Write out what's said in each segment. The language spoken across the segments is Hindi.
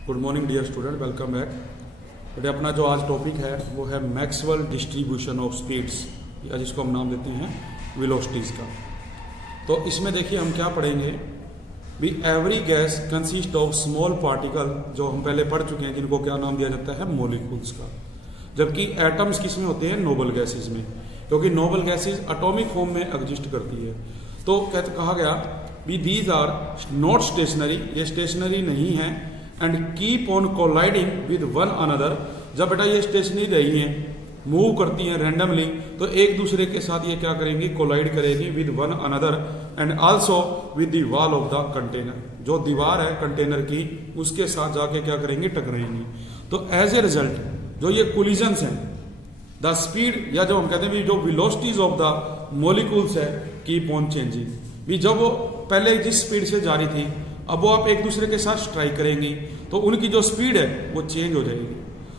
Good morning dear student, welcome back. बेटे अपना जो आज टॉपिक है वो है मैक्सवेल डिस्ट्रीब्यूशन ऑफ स्पीड्स, या जिसको हम नाम देते हैं वेलोसिटीज का। तो इसमें देखिए हम क्या पढ़ेंगे भी every gas consist of small particle, जो हम पहले पढ़ चुके हैं, जिनको क्या नाम दिया जाता है मॉलिक्यूल्स का। जबकि एटम्स किसमें होते हैं? नोबल गैसेज में, क्योंकि नोबल गैसेज एटॉमिक फॉर्म में एग्जिस्ट करती है। तो कहा गया भी दीज आर नॉट स्टेशनरी, ये स्टेशनरी नहीं है, and keep on colliding with one another. जब बेटा ये स्टेशनरी रही हैं, मूव करती हैं रैंडमली, तो एक दूसरे के साथ ये क्या करेंगी? कोलाइड करेंगी with one another and also with the wall of the container. जो दीवार है कंटेनर की, उसके साथ जाके क्या करेंगी? टकराएंगी। तो एज ए रिजल्ट जो ये कोलिजन्स हैं, द स्पीड या जो हम कहते हैं जो वेलोसिटीज ऑफ द मॉलिक्यूल्स है कीप ऑन चेंजिंग। भी जब वो पहले जिस स्पीड से जा रही थी, अब वो आप एक दूसरे के साथ स्ट्राइक करेंगी, तो उनकी जो स्पीड है वो चेंज हो जाएगी।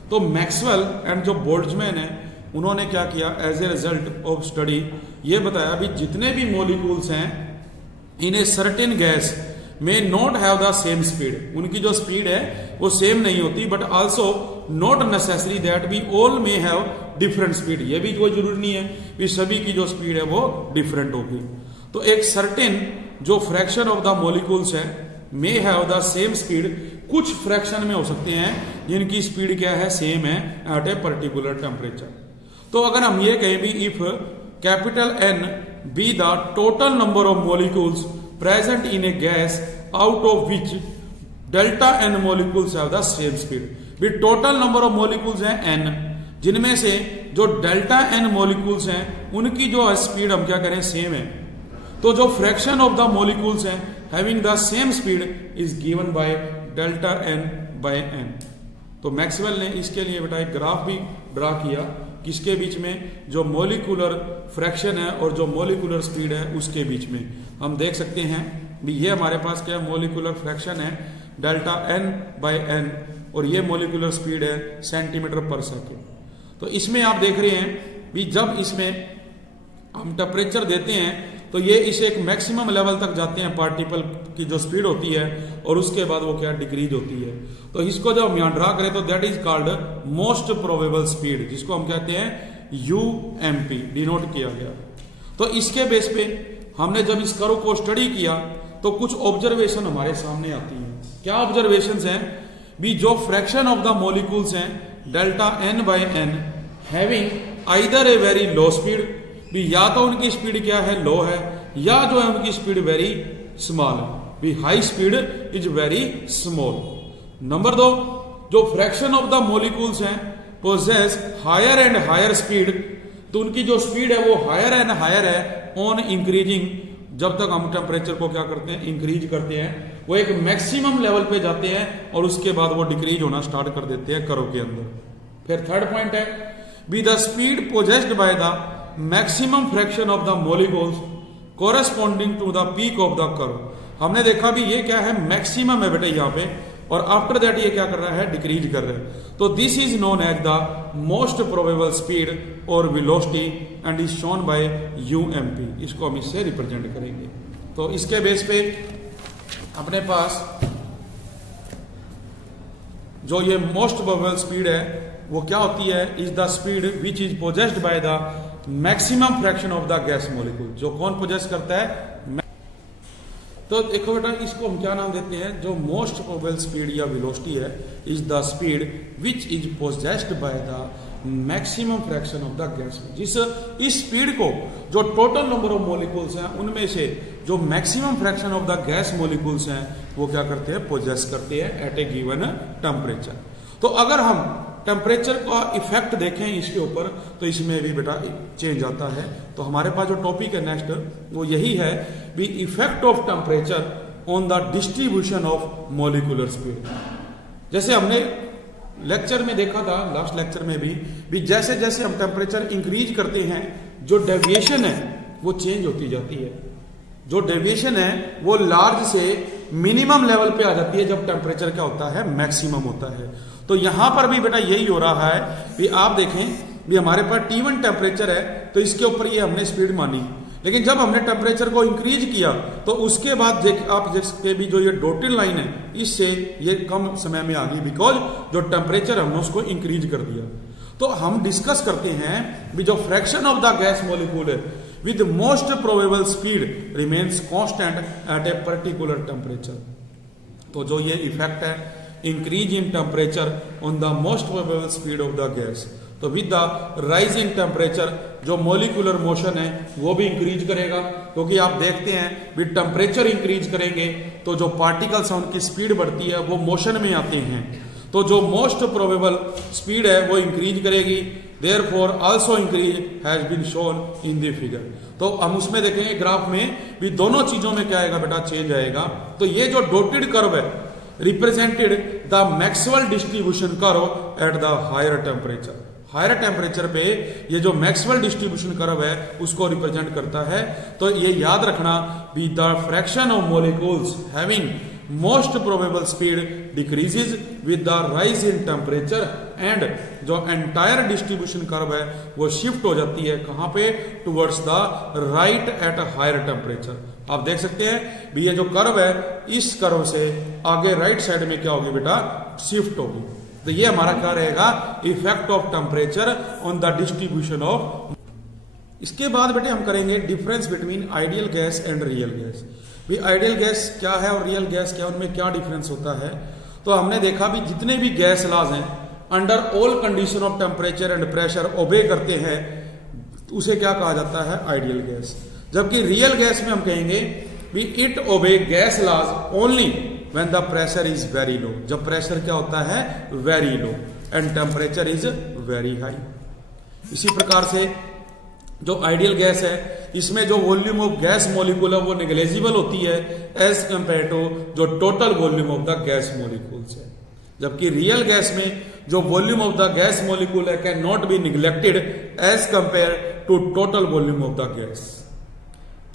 तो मैक्सवेल एंड जो बोल्ट्जमैन है, उन्होंने क्या किया? As a result of study ये बताया भी जितने भी मॉलिक्यूल्स हैं in a certain gas may not have the same speed, उनकी जो स्पीड है वो सेम नहीं होती, but also not necessary that we all may have different speed. ये भी कोई जरूरी नहीं है कि सभी की जो स्पीड है वो डिफरेंट होगी। तो एक सर्टेन जो फ्रैक्शन ऑफ द मॉलिक्यूल्स है may have the same speed, कुछ फ्रैक्शन में हो सकते हैं जिनकी स्पीड क्या है? सेम है एट ए पर्टिकुलर टेम्परेचर। तो अगर हम ये कहें भी if capital N be the total number of molecules present in a gas out of which delta N molecules have the same speed. भी टोटल नंबर ऑफ मॉलिक्यूल्स हैं एन, जिनमें से जो डेल्टा एन मॉलिक्यूल्स हैं उनकी जो स्पीड हम क्या करें? सेम है। तो जो फ्रैक्शन ऑफ द मॉलिक्यूल्स हैं having the same speed is given by delta N by N. तो मैक्सवेल ने इसके लिए बेटा एक ग्राफ भी ड्रा किया, किसके बीच में? जो मॉलिक्यूलर फ्रैक्शन है और जो मॉलिक्यूलर स्पीड है उसके बीच में। हम देख सकते हैं भी ये हमारे पास क्या मॉलिक्यूलर फ्रैक्शन है डेल्टा एन बाय एन, और ये मॉलिक्यूलर स्पीड है सेंटीमीटर पर सेकेंड। तो इसमें आप देख रहे हैं भी जब इसमें हम टेम्परेचर देते हैं तो ये इसे एक मैक्सिमम लेवल तक जाते हैं, पार्टिकल की जो स्पीड होती है, और उसके बाद वो क्या डिक्रीज होती है। तो इसको जब हम यहां ड्रा करें तो that is called most probable speed, जिसको हम कहते हैं यूएमपी, डिनोट किया गया। तो इसके बेस पे हमने जब इस कर्व को स्टडी किया तो कुछ ऑब्जर्वेशन हमारे सामने आती हैं। क्या ऑब्जर्वेशन है? भी जो फ्रैक्शन ऑफ द मॉलिक्यूल्स हैं delta N by N having either a very low speed, भी या तो उनकी स्पीड क्या है? लो है, या जो है उनकी स्पीड वेरी स्मॉल है, भी high speed is very small. Number 2, जो फ्रैक्शन ऑफ द मॉलिक्यूल्स हैं possess higher and higher speed, तो उनकी जो स्पीड है वो हायर एंड हायर है ऑन इंक्रीजिंग। जब तक हम टेम्परेचर को क्या करते हैं? इंक्रीज करते हैं, वो एक मैक्सिमम लेवल पे जाते हैं और उसके बाद वो डिक्रीज होना स्टार्ट कर देते हैं कर्व के अंदर। फिर थर्ड पॉइंट है be the speed possessed by the maximum fraction of the molecules corresponding to the peak of the curve. हमने देखा भी ये क्या है? मैक्सिमम है बेटा यहाँ पे, और आफ्टर दैट ये क्या कर रहा है? डिक्रीज कर रहा है। तो this is known as the most probable speed और velocity and is shown by UMP. इसको हम इससे रिप्रेजेंट करेंगे। तो इसके बेस पे अपने पास जो ये मोस्ट प्रोबेबल स्पीड है वो क्या होती है? Is the speed which is possessed by the maximum fraction of the gas molecule. जो कौन पोजेस करता है? तो देखो बेटा, इसको हम क्या नाम देते हैं? जो मोस्ट प्रोबेबल स्पीड या वेलोसिटी है is the speed which is possessed by the maximum fraction of the gas. इस स्पीड को जो टोटल नंबर ऑफ मॉलिक्यूल्स हैं उनमें से जो maximum fraction of the gas molecules हैं वो क्या करते हैं? पोजेस करते हैं एट ए गिवन टेम्परेचर। तो अगर हम टेम्परेचर का इफेक्ट देखें इसके ऊपर, तो इसमें भी बेटा चेंज आता है। तो हमारे पास जो टॉपिक है नेक्स्ट वो यही है भी effect of temperature on the distribution of molecular speed. जैसे हमने लेक्चर में देखा था, लास्ट लेक्चर में भी जैसे जैसे हम टेम्परेचर इंक्रीज करते हैं जो डेविएशन है वो चेंज होती जाती है। जो डेविएशन है वो लार्ज से मिनिमम लेवल पे आ जाती है जब टेम्परेचर क्या होता है? मैक्सिमम होता है। तो यहां पर भी बेटा यही हो रहा है भी आप देखें भी हमारे पास T1 टेम्परेचर है, तो इसके ऊपर ये हमने स्पीड मानी लेकिन जब हमने टेम्परेचर को इंक्रीज किया तो उसके बाद आप देख सकते हैं भी जो ये डॉटेड लाइन है इससे ये कम समय में आ गई, बिकॉज जो टेम्परेचर हमने उसको इंक्रीज कर दिया। तो हम डिस्कस करते हैं भी जो fraction of the gas molecule है with most probable speed remains constant at a particular temperature. तो जो ये इफेक्ट है increase in temperature on the most probable speed of the gas, तो with the rise in temperature जो मोलिकुलर मोशन है वो भी इंक्रीज करेगा, क्योंकि आप देखते हैं भी टेम्परेचर इंक्रीज करेंगे तो जो पार्टिकल्स हैं उनकी स्पीड बढ़ती है, वो मोशन में आते हैं, तो जो मोस्ट प्रोबेबल स्पीड है वो इंक्रीज करेगी। Therefore also increase has been shown in the figure. तो हम उसमें देखेंगे ग्राफ में भी दोनों चीजों में क्या आएगा बेटा, चेंज आएगा। तो ये जो डॉटेड कर्व है represented the Maxwell distribution curve at the higher temperature. Higher temperature पे ये जो मैक्सवेल डिस्ट्रीब्यूशन कर्व है उसको रिप्रेजेंट करता है। तो ये याद रखना भी the fraction of molecules having most probable speed decreases with the rise in temperature and जो एंटायर डिस्ट्रीब्यूशन कर्व है वो शिफ्ट हो जाती है कहां पे, towards the right at higher temperature. आप देख सकते हैं भी ये जो कर्व है इस कर्व से आगे राइट साइड में क्या होगी बेटा, शिफ्ट होगी। तो ये हमारा क्या रहेगा, effect of temperature on the distribution of. इसके बाद बेटे हम करेंगे difference between ideal gas and real gas. भी आइडियल गैस क्या है और रियल गैस क्या है, उनमें क्या डिफरेंस होता है। तो हमने देखा भी जितने भी गैस लॉज हैं under all condition of temperature and pressure obey करते हैं उसे क्या कहा जाता है, आइडियल गैस। जबकि रियल गैस में हम कहेंगे भी it obey gas laws only when the pressure is very low. जब प्रेशर क्या होता है, very low, and temperature is very high. इसी प्रकार से जो आइडियल गैस है इसमें जो वॉल्यूम ऑफ गैस मॉलिक्यूल है वो नेग्लेजिबल होती है एज कंपेयर टू जो total volume of the gas molecules है। जबकि रियल गैस में जो volume of the gas molecule है can not be neglected as compare to total volume of the gas.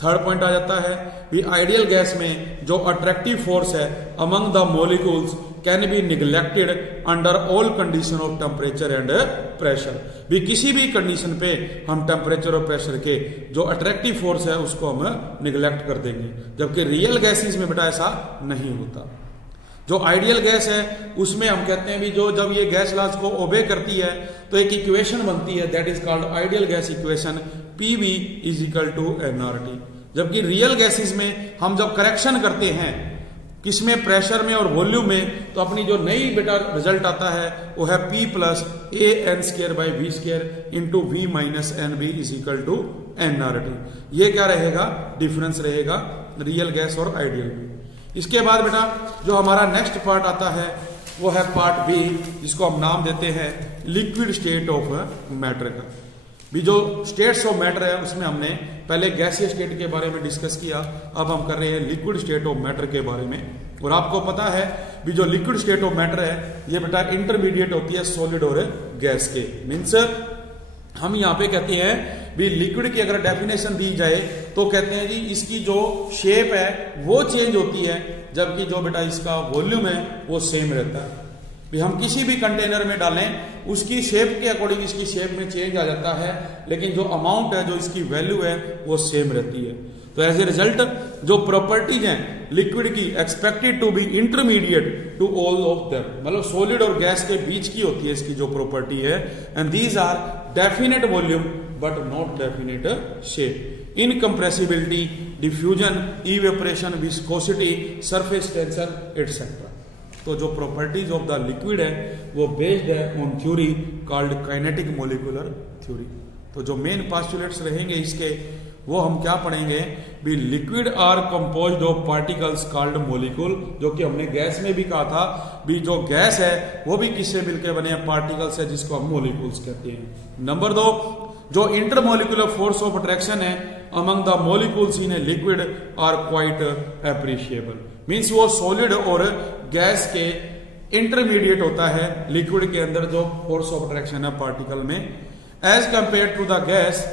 Third point आ जाता है भी आइडियल गैस में जो अट्रैक्टिव फोर्स है among the molecules can be neglected under all condition of temperature and pressure. भी किसी भी कंडीशन पे हम टेम्परेचर और प्रेशर के जो अट्रैक्टिव फोर्स है उसको हम निग्लेक्ट कर देंगे, जबकि रियल गैसेस में बेटा ऐसा नहीं होता। जो आइडियल गैस है उसमें हम कहते हैं भी जो जब ये गैस लॉज को ओबे करती है तो एक इक्वेशन बनती है that is called ideal gas equation, PV is equal to nRT। जबकि रियल गैसेस में हम जब करेक्शन करते हैं किसमें, प्रेशर में और वॉल्यूम में, तो अपनी जो नई बेटा रिजल्ट आता है वो है P plus AN² into V minus NB is equal to nRT। ये क्या रहेगा, डिफरेंस रहेगा रियल गैस और आइडियल में। इसके बाद बेटा जो हमारा नेक्स्ट पार्ट आता है वो है पार्ट B, जिसको हम नाम देते हैं लिक्विड स्टेट ऑफ मैटर का। भी जो स्टेट्स ऑफ मैटर है उसमें हमने पहले गैसीय स्टेट के बारे में डिस्कस किया, अब हम कर रहे हैं लिक्विड स्टेट ऑफ मैटर के बारे में। और आपको पता है भी जो लिक्विड स्टेट ऑफ मैटर है ये बेटा इंटरमीडिएट होती है सॉलिड और गैस के। मीन्स हम यहाँ पे कहते हैं भी लिक्विड की अगर डेफिनेशन दी जाए तो कहते हैं जी इसकी जो शेप है वो चेंज होती है, जबकि जो बेटा इसका वॉल्यूम है वो सेम रहता है। भी हम किसी भी कंटेनर में डालें उसकी शेप के अकॉर्डिंग इसकी शेप में चेंज आ जाता है, लेकिन जो अमाउंट है जो इसकी वैल्यू है वो सेम रहती है। तो एज ए रिजल्ट जो प्रॉपर्टीज हैं लिक्विड की expected to be intermediate to all of them, मतलब सॉलिड और गैस के बीच की होती है इसकी जो प्रॉपर्टी है। And these are definite volume but not definite shape, incompressibility, diffusion, evaporation, viscosity, surface tension etcetera. तो जो प्रॉपर्टीज ऑफ द लिक्विड है वो बेस्ड है on theory called kinetic molecular theory. तो जो मेन पोस्टुलेट्स रहेंगे इसके वो हम क्या पढ़ेंगे भी liquid are composed of particles called molecule, जो कि हमने गैस में भी कहा था भी जो गैस है वो भी किससे मिलकर बने हैं, पार्टिकल्स है जिसको हम मॉलिक्यूल्स कहते हैं। नंबर 2 जो इंटरमोलिकुलर फोर्स ऑफ अट्रैक्शन है among the molecules in a liquid are quite appreciable. Means वो सॉलिड और गैस के इंटरमीडिएट होता है लिक्विड के अंदर जो फोर्स ऑफ अट्रैक्शन है पार्टिकल में, as compare to the gas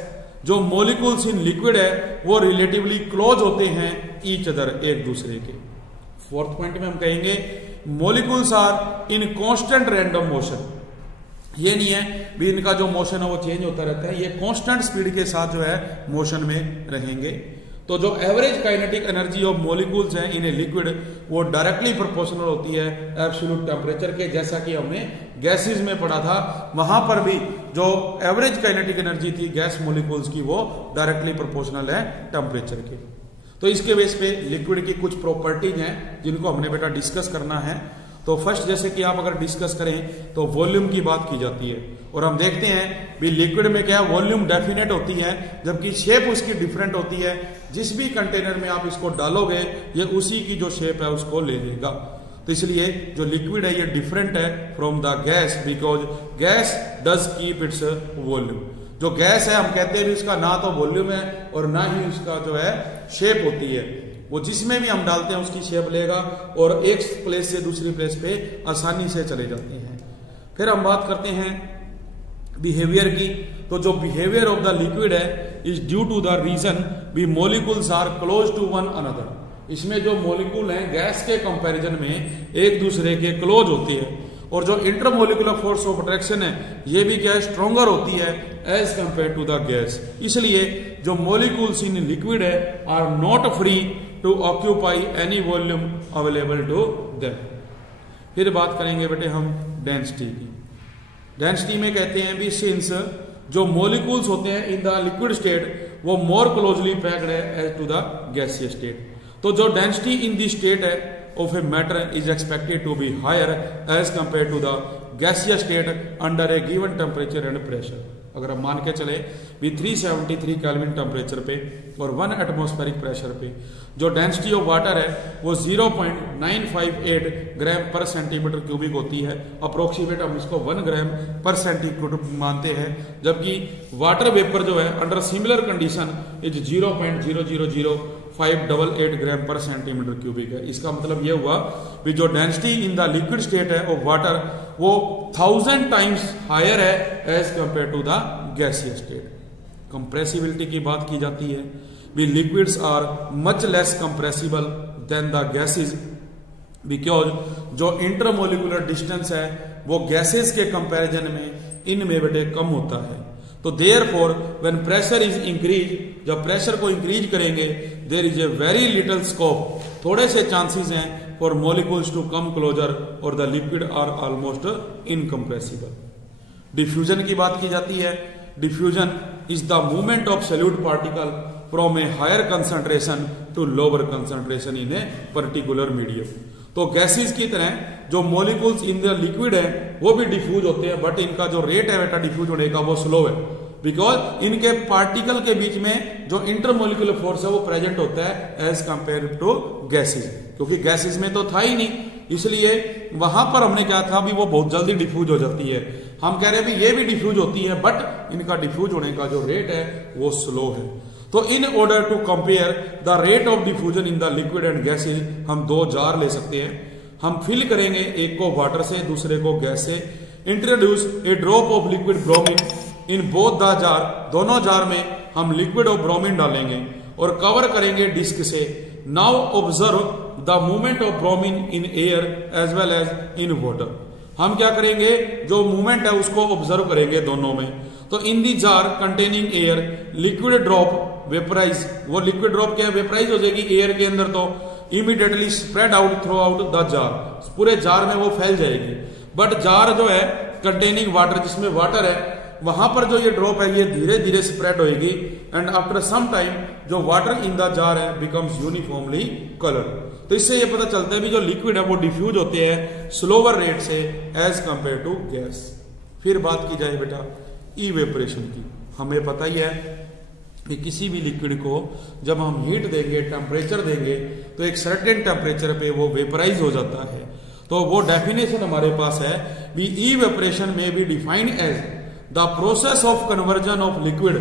जो मॉलिक्यूल्स इन लिक्विड है वो रिलेटिवली क्लोज होते हैं ईच अदर, एक दूसरे के। फोर्थ पॉइंट में हम कहेंगे molecules are in constant random motion ये नहीं है भी इनका जो मोशन है वो चेंज होता रहता है, ये कांस्टेंट स्पीड के साथ जो है मोशन में रहेंगे। तो जो average kinetic energy of molecules है इन ए लिक्विड वो डायरेक्टली प्रोपोर्शनल होती है एब्सोल्यूट टेम्परेचर के, जैसा कि हमने गैसेस में पढ़ा था। वहां पर भी जो एवरेज काइनेटिक एनर्जी थी गैस मॉलिक्यूल्स की वो डायरेक्टली प्रोपोर्शनल है टेम्परेचर के। तो इसके बेस पे लिक्विड की कुछ प्रॉपर्टीज हैं जिनको हमने बेटा डिस्कस करना है। तो फर्स्ट जैसे कि आप अगर डिस्कस करें तो वॉल्यूम की बात की जाती है, और हम देखते हैं भी लिक्विड में क्या वॉल्यूम डेफिनेट होती है जबकि शेप उसकी डिफरेंट होती है। जिस भी कंटेनर में आप इसको डालोगे ये उसी की जो शेप है उसको ले लेगा। तो इसलिए जो लिक्विड है ये डिफरेंट है from the gas because gas does keep its volume. जो गैस है हम कहते हैं भी उसका ना तो वॉल्यूम है और ना ही उसका जो है शेप होती है, वो जिसमें भी हम डालते हैं उसकी शेप लेगा और एक प्लेस से दूसरी प्लेस पे आसानी से चले जाते हैं। फिर हम बात करते हैं बिहेवियर की। तो जो बिहेवियर ऑफ द लिक्विड है is due to the reason be molecules are close to one another. इसमें जो मॉलिक्यूल हैं गैस के कंपैरिजन में एक दूसरे के क्लोज होती है, और जो इंटरमोलिकुलर फोर्स ऑफ अट्रैक्शन है ये भी क्या है स्ट्रॉन्गर होती है as compare to the gas. इसलिए जो मॉलिक्यूल्स इन लिक्विड है are not free to occupy any volume available to them. फिर बात करेंगे बेटे हम डेंसिटी की। डेंसिटी में कहते हैं भी सिंस जो मॉलिक्यूल्स होते हैं इन द लिक्विड स्टेट वो मोर क्लोजली पैक्ड है as to the gaseous state. तो जो डेंसिटी इन द स्टेट है of a matter is expected to be higher as compared to the gaseous state under a given temperature and pressure। अगर हम मान के चले भी 373 केल्विन टेम्परेचर पे और 1 एटमॉस्फेरिक प्रेशर पे जो डेंसिटी ऑफ वाटर है वो 0.958 ग्राम पर सेंटीमीटर क्यूबिक होती है। अप्रोक्सीमेट हम इसको 1 ग्राम पर सेंटीमीटर मानते हैं, जबकि वाटर वेपर जो है अंडर सिमिलर कंडीशन इज 0.000588 ग्राम पर सेंटीमीटर क्यूबिक है। इसका मतलब ये हुआ कि जो density in the liquid state है ऑफ वाटर वो 1000 टाइम्स हायर है as compare to the gaseous state. Compressibility की बात की जाती है भी liquids are much less compressible than the gases because जो इंटरमोलिकुलर डिस्टेंस है वो गैसेस के कंपैरिजन में इनमें बेटे कम होता है। तो therefore when pressure is increase, जब प्रेशर को इंक्रीज करेंगे there is a very little scope, थोड़े से चांसेस हैं for molecules to come closer और the liquid are almost incompressible. Diffusion की बात की जाती है। Diffusion is the movement of solute particle from a higher concentration to lower concentration in a particular medium. तो गैसेस की तरह जो मॉलिक्यूल्स इन द लिक्विड है वो भी डिफ्यूज होते हैं, बट इनका जो रेट है बेटा डिफ्यूज होने का वो स्लो है बिकॉज इनके पार्टिकल के बीच में जो इंटरमोलिकुलर फोर्स है वो प्रेजेंट होता है एज कंपेयर टू गैसेस, क्योंकि गैसेस में तो था ही नहीं, इसलिए वहां पर हमने क्या था भी वो बहुत जल्दी डिफ्यूज हो जाती है। हम कह रहे हैं भी ये भी डिफ्यूज होती है बट इनका डिफ्यूज होने का जो रेट है वो स्लो है। तो in order to compare the rate of diffusion in the liquid and gases हम दो जार ले सकते हैं। हम फिल करेंगे एक को वाटर से दूसरे को गैस से। Introduce A drop of liquid bromine in both the jar, दोनों जार में हम लिक्विड ऑफ ब्रोमीन डालेंगे और कवर करेंगे डिस्क से। Now observe the movement of bromine in air as well as in water. हम क्या करेंगे जो मूवमेंट है उसको ऑब्जर्व करेंगे दोनों में। तो in the jar containing air liquid drop vaporise, वो लिक्विड ड्रॉप क्या है वेपराइज हो जाएगी एयर के अंदर, तो immediately spread out throughout the jar, पूरे जार में वो फैल जाएगी। बट जार जो है कंटेनिंग वाटर, जिसमें वाटर है वहां पर जो ये ड्रॉप है ये धीरे धीरे स्प्रेड होगी एंड आफ्टर सम टाइम जो वाटर इन द जार है बिकम्स यूनिफॉर्मली कलर। तो इससे ये पता चलता है भी जो लिक्विड है वो डिफ्यूज होते हैं स्लोवर रेट से एज कंपेयर टू गैस। फिर बात की जाए बेटा इवेपोरेशन की। हमें पता ही है कि किसी भी लिक्विड को जब हम हीट देंगे टेम्परेचर देंगे तो एक सर्टेन टेम्परेचर पे वो वेपराइज हो जाता है। तो वो डेफिनेशन हमारे पास है भी इवेपोरेशन में be defined as the process of conversion of liquid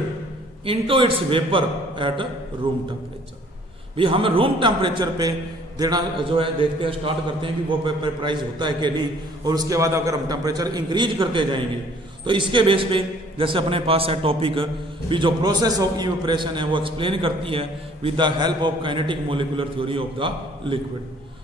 into its vapour at room temperature. भी हम रूम टेम्परेचर पे देना जो है देखते हैं स्टार्ट करते हैं कि वो वेपराइज होता है कि नहीं, और उसके बाद अगर हम टेम्परेचर इंक्रीज करते जाएंगे तो इसके बेस पे जैसे अपने पास है टॉपिक भी जो प्रोसेस ऑफ इवेपोरेशन है वो एक्सप्लेन करती है with the help of kinetic molecular theory of the liquid.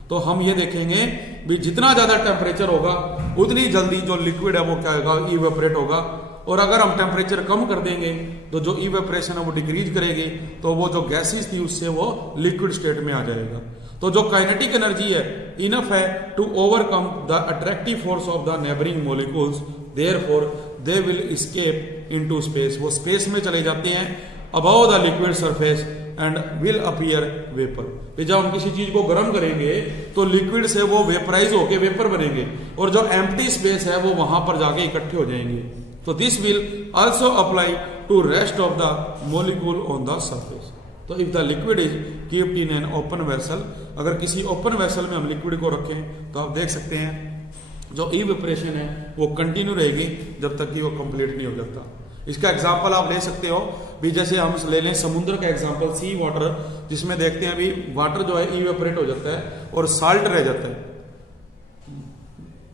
तो हम ये देखेंगे भी जितना ज्यादा टेम्परेचर होगा उतनी जल्दी जो लिक्विड है वो क्या होगा, इवेपोरेट होगा। और अगर हम टेम्परेचर कम कर देंगे तो जो इवेपोरेशन है वो डिक्रीज करेगी, तो वो जो गैसेस थी उससे वो लिक्विड स्टेट में आ जाएगा। तो जो काइनेटिक एनर्जी है इनफ है to overcome the attractive force of the neighbouring molecules, therefore they will escape into space. वो स्पेस में चले जाते हैं above the liquid surface and will appear vapour. जब हम किसी चीज को गर्म करेंगे तो लिक्विड से वो वेपराइज होके वेपर बनेंगे और जो एम्प्टी स्पेस है वो वहां पर जाके इकट्ठे हो जाएंगे। तो this will also apply to rest of the molecule on the surface. तो if the liquid is keeped in an open vessel, अगर किसी ओपन वेसल में हम लिक्विड को रखें तो आप देख सकते हैं जो इवेपोरेशन है वो कंटिन्यू रहेगी जब तक कि वो कंप्लीट नहीं हो जाता। इसका एग्जांपल आप ले सकते हो भी, जैसे हम ले लें समुद्र का एग्जांपल, सी वाटर, जिसमें देखते हैं अभी वाटर जो है इवेपोरेट हो जाता है और साल्ट रह जाता है,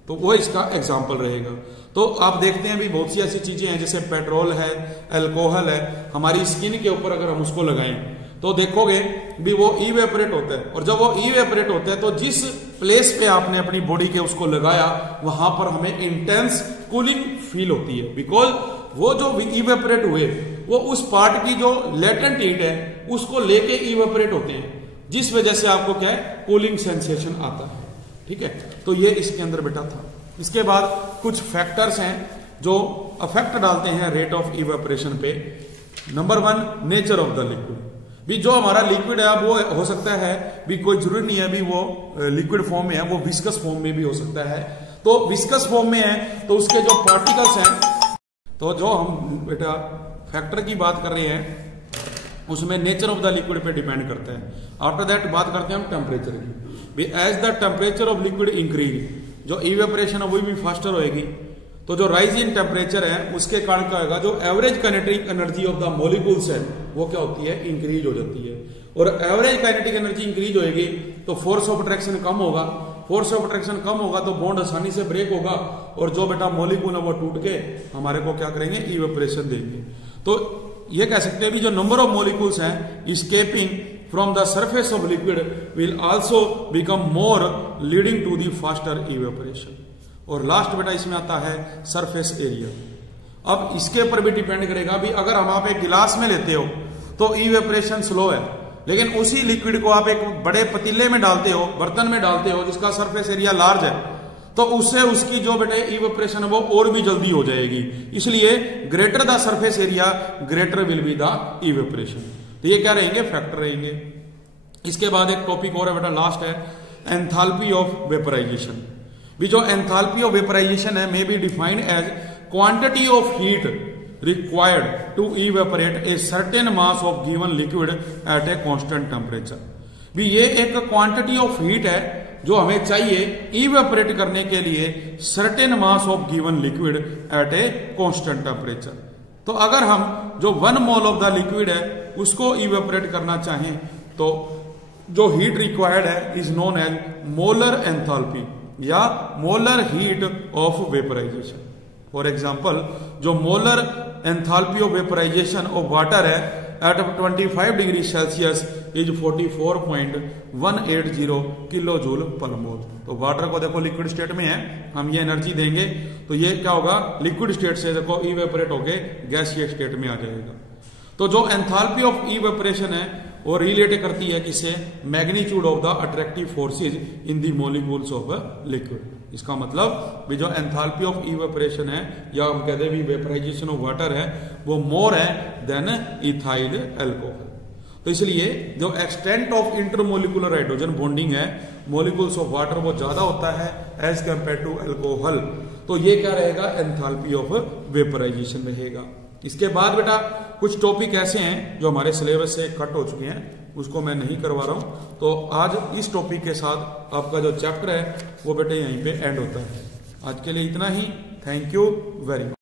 तो वो इसका एग्जांपल रहेगा। तो आप देखते हैं भी बहुत सी ऐसी चीजें हैं जैसे पेट्रोल है, अल्कोहल है, हमारी स्किन के ऊपर अगर हम उसको लगाएं तो देखोगे भी वो इवेपोरेट होता है। और जब वो इवेपोरेट होता है तो जिस प्लेस पे आपने अपनी बॉडी के उसको लगाया वहां पर हमें इंटेंस कूलिंग फील होती है, बिकॉज वो जो इवेपोरेट हुए वो उस पार्ट की जो लेटेंट हीट है उसको लेके इवेपोरेट होते हैं, जिस वजह से आपको क्या है कूलिंग सेंसेशन आता है। ठीक है, तो ये इसके अंदर बेटा था। इसके बाद कुछ फैक्टर्स हैं जो अफेक्ट डालते हैं रेट ऑफ इवेपोरेशन पे। Number 1, nature of the liquid. भी जो हमारा लिक्विड है वो हो सकता है भी कोई जरूरी नहीं है भी वो लिक्विड फॉर्म में है, वो विस्कस फॉर्म में भी हो सकता है। तो विस्कस फॉर्म में है तो उसके जो पार्टिकल्स हैं, तो जो हम बेटा फैक्टर की बात कर रहे हैं उसमें नेचर ऑफ द लिक्विड पे डिपेंड करता है। आफ्टर दैट बात करते हैं हम टेम्परेचर की। As the temperature of liquid increase, जो इवेपोरेशन है वो भी फास्टर होएगी। तो जो राइज इन टेम्परेचर है उसके कारण क्या होगा, जो average kinetic energy of the molecules है वो क्या होती है, इंक्रीज हो जाती है। और एवरेज काइनेटिक एनर्जी इंक्रीज होएगी तो फोर्स ऑफ अट्रैक्शन कम होगा। फोर्स ऑफ अट्रैक्शन कम होगा तो बॉन्ड आसानी से ब्रेक होगा और जो बेटा मॉलिक्यूल है वो टूट के हमारे को क्या करेंगे, इवेपोरेशन देंगे। तो ये कह सकते हैं भी जो नंबर ऑफ मॉलिक्यूल्स हैं escaping from the surface of liquid will also become more, leading to the faster evaporation. और लास्ट बेटा इसमें आता है सरफेस एरिया। अब इसके ऊपर भी डिपेंड करेगा भी, अगर हम आप एक गिलास में लेते हो तो इवेपोरेशन स्लो है, लेकिन उसी लिक्विड को आप एक बड़े पतीले में डालते हो, बर्तन में डालते हो जिसका सरफेस एरिया लार्ज है, तो उससे उसकी जो बेटे इवेपोरेशन है वो और भी जल्दी हो जाएगी। इसलिए greater the surface area greater will be the evaporation. तो ये क्या रहेंगे, फैक्टर रहेंगे। इसके बाद एक टॉपिक और है बेटा, लास्ट है एंथैल्पी ऑफ वेपराइजेशन। भी जो एंथैल्पी ऑफ वेपराइजेशन है may be defined as quantity of heat required to evaporate a certain mass of given liquid at a constant temperature। भी ये एक क्वांटिटी ऑफ हीट है जो हमें चाहिए इवेपोरेट करने के लिए certain mass of given liquid at a constant temperature. तो अगर हम जो 1 मोल ऑफ द लिक्विड है उसको इवेपोरेट करना चाहें तो जो हीट रिक्वायर्ड है is known as molar enthalpy या molar heat of vaporisation. For example, जो molar enthalpy of vaporisation of water है at 25 degree Celsius is 44.180 kilo joule per mole. तो वाटर को देखो लिक्विड स्टेट में है, हम ये एनर्जी देंगे तो ये क्या होगा, लिक्विड स्टेट से देखो इवेपोरेट होके गैसीय स्टेट में आ जाएगा। तो जो एंथैल्पी ऑफ इवेपोरेशन है वो रिलेट करती है किससे, magnitude of the attractive forces in the molecules of liquid. इसका मतलब भी जो एंथैल्पी ऑफ इवेपोरेशन है या हम कहते हैं वेपराइजेशन ऑफ वाटर है वो मोर है देन इथाइल अल्कोहल। तो इसलिए जो extent of intermolecular hydrogen bonding है मॉलिक्यूल्स ऑफ वाटर वो ज्यादा होता है एज कंपेयर टू अल्कोहल। तो ये क्या रहेगा, एंथैल्पी ऑफ वेपराइजेशन रहेगा। इसके बाद बेटा कुछ टॉपिक ऐसे हैं जो हमारे सिलेबस से कट हो चुके हैं, उसको मैं नहीं करवा रहा हूं। तो आज इस टॉपिक के साथ आपका जो चैप्टर है वो बेटे यहीं पे एंड होता है। आज के लिए इतना ही। Thank you very much.